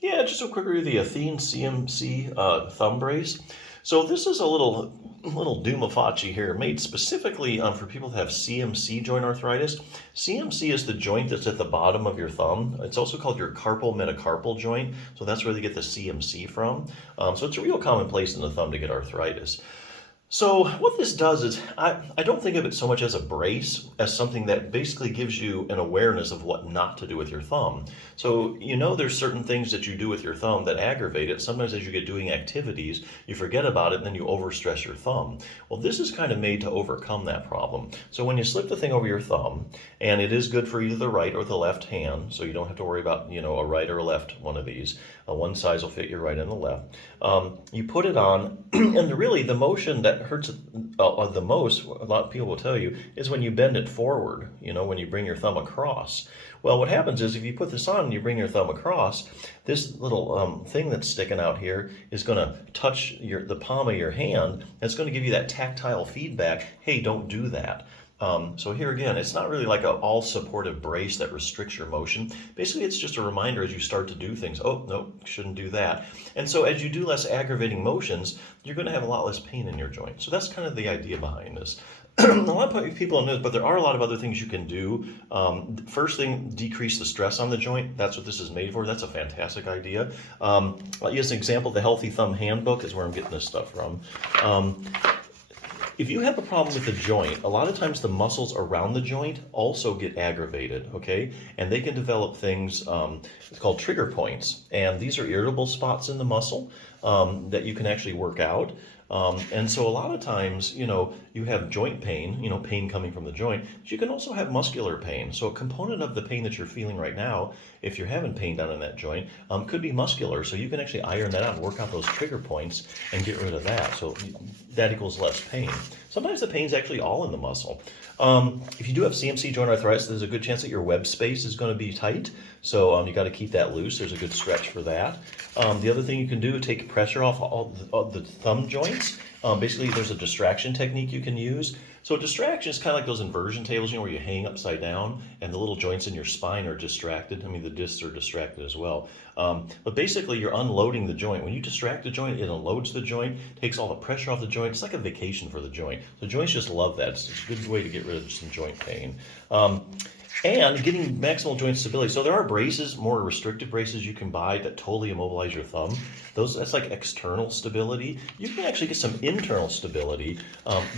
Yeah, just a quick review of the Athene CMC thumb brace. So this is a little Dumafachi here, made specifically for people that have CMC joint arthritis. CMC is the joint that's at the bottom of your thumb. It's also called your carpal metacarpal joint, so that's where they get the CMC from. So it's a real common place in the thumb to get arthritis. So what this does is, I don't think of it so much as a brace, as something that basically gives you an awareness of what not to do with your thumb. So you know there's certain things that you do with your thumb that aggravate it. Sometimes as you get doing activities, you forget about it and then you overstress your thumb. Well, this is kind of made to overcome that problem. So when you slip the thing over your thumb, and it is good for either the right or the left hand, so you don't have to worry about, a right or a left one of these. One size will fit your right and the left. You put it on, and really the motion that hurts the most, a lot of people will tell you, is when you bend it forward, when you bring your thumb across. Well, what happens is if you put this on and you bring your thumb across, this little thing that's sticking out here is going to touch the palm of your hand, and it's going to give you that tactile feedback, hey, don't do that. So here again, it's not really like an all-supportive brace that restricts your motion. Basically, it's just a reminder as you start to do things, oh, no, shouldn't do that. And so as you do less aggravating motions, you're going to have a lot less pain in your joint. So that's kind of the idea behind this. A lot of people don't know this, but there are a lot of other things you can do. First thing, decrease the stress on the joint. That's what this is made for. That's a fantastic idea. As an example, the Healthy Thumb Handbook is where I'm getting this stuff from. If you have a problem with the joint, a lot of times the muscles around the joint also get aggravated, okay? And they can develop things called trigger points. And these are irritable spots in the muscle that you can actually work out. And so a lot of times, you have joint pain, pain coming from the joint, but you can also have muscular pain. So a component of the pain that you're feeling right now, if you're having pain down in that joint, could be muscular. So you can actually iron that out and work out those trigger points and get rid of that. So that equals less pain. Sometimes the pain's actually all in the muscle. If you do have CMC joint arthritis, there's a good chance that your web space is going to be tight. So you got to keep that loose. There's a good stretch for that. The other thing you can do is take pressure off all the thumb joints. Basically, there's a distraction technique you can use. So distraction is kind of like those inversion tables, where you hang upside down and the little joints in your spine are distracted. I mean, the discs are distracted as well. But basically, you're unloading the joint. When you distract the joint, it unloads the joint, takes all the pressure off the joint. It's like a vacation for the joint. The joints just love that. It's a good way to get rid of some joint pain. And getting maximal joint stability. So there are braces, more restrictive braces you can buy that totally immobilize your thumb. That's like external stability. You can actually get some internal stability,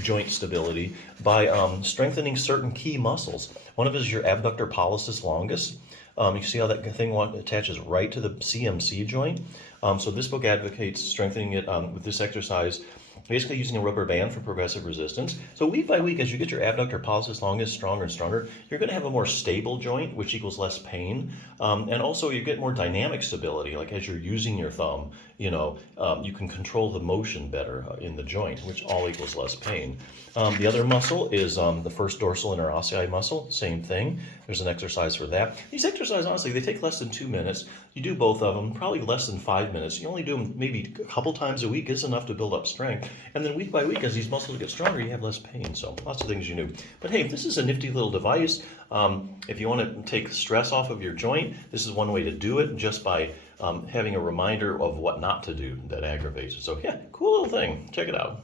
joint stability, by strengthening certain key muscles. One of it is your abductor pollicis longus. You see how that thing attaches right to the CMC joint? So this book advocates strengthening it with this exercise, basically using a rubber band for progressive resistance. So week by week, as you get your abductor pollicis longus stronger and stronger, you're going to have a more stable joint, which equals less pain. And also you get more dynamic stability, like as you're using your thumb, you can control the motion better in the joint, which all equals less pain. The other muscle is the first dorsal interossei muscle, same thing. There's an exercise for that. These exercises, honestly, they take less than 2 minutes. You do both of them, probably less than 5 minutes. You only do them maybe a couple times a week is enough to build up strength. And then week by week, as these muscles get stronger, you have less pain. So lots of things you do. But hey, this is a nifty little device. If you want to take stress off of your joint, this is one way to do it, just by having a reminder of what not to do that aggravates it. So yeah, cool little thing. Check it out.